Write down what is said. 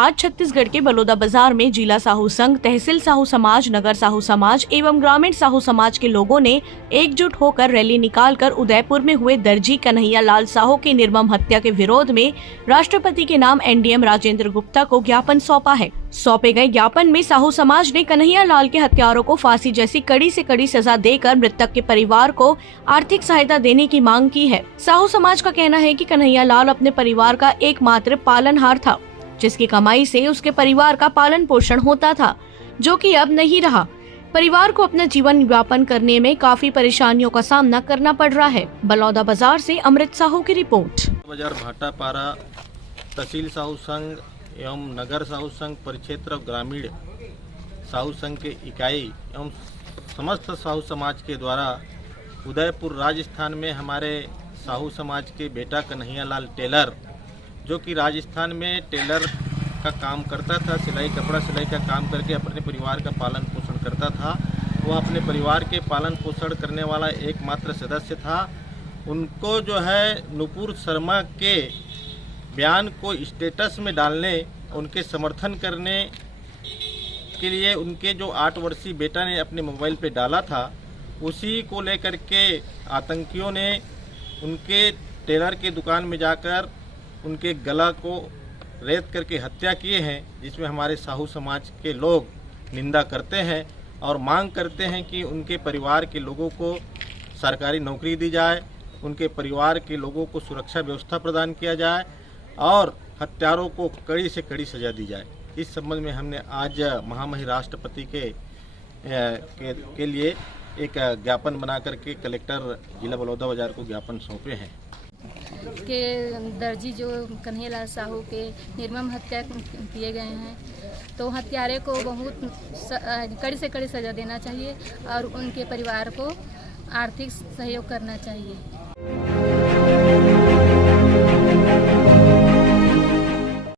आज छत्तीसगढ़ के बलौदा बाजार में जिला साहू संघ, तहसील साहू समाज, नगर साहू समाज एवं ग्रामीण साहू समाज के लोगों ने एकजुट होकर रैली निकालकर उदयपुर में हुए दर्जी कन्हैया लाल साहू की निर्मम हत्या के विरोध में राष्ट्रपति के नाम एनडीएम राजेंद्र गुप्ता को ज्ञापन सौंपा है। सौंपे गए ज्ञापन में साहू समाज ने कन्हैया लाल के हत्यारों को फांसी जैसी कड़ी से कड़ी सजा देकर मृतक के परिवार को आर्थिक सहायता देने की मांग की है। साहू समाज का कहना है कि कन्हैया लाल अपने परिवार का एकमात्र पालनहार था, जिसकी कमाई से उसके परिवार का पालन पोषण होता था, जो कि अब नहीं रहा। परिवार को अपना जीवन यापन करने में काफी परेशानियों का सामना करना पड़ रहा है। बलौदा बाजार से अमृत साहू की रिपोर्ट। बाजार भाटापारा तहसील साहू संघ एवं नगर साहू संघ, परिक्षेत्र ग्रामीण साहू संघ के इकाई एवं समस्त साहू समाज के द्वारा उदयपुर राजस्थान में हमारे साहू समाज के बेटा कन्हैया लाल टेलर, जो कि राजस्थान में टेलर का काम करता था, कपड़ा सिलाई का काम करके अपने परिवार का पालन पोषण करता था। वह अपने परिवार के पालन पोषण करने वाला एकमात्र सदस्य था। उनको जो है नुपुर शर्मा के बयान को स्टेटस में डालने, उनके समर्थन करने के लिए उनके जो 8 वर्षीय बेटा ने अपने मोबाइल पे डाला था, उसी को लेकर के आतंकियों ने उनके टेलर के दुकान में जाकर उनके गला को रेत करके हत्या किए हैं, जिसमें हमारे साहू समाज के लोग निंदा करते हैं और मांग करते हैं कि उनके परिवार के लोगों को सरकारी नौकरी दी जाए, उनके परिवार के लोगों को सुरक्षा व्यवस्था प्रदान किया जाए और हत्यारों को कड़ी से कड़ी सजा दी जाए। इस संबंध में हमने आज महामहिम राष्ट्रपति के लिए एक ज्ञापन बना करके कलेक्टर जिला बलौदा बाजार को ज्ञापन सौंपे हैं के दर्जी जो कन्हैया लाल साहू के निर्मम हत्या किए गए हैं, तो हत्यारे को बहुत कड़ी से कड़ी सजा देना चाहिए और उनके परिवार को आर्थिक सहयोग करना चाहिए।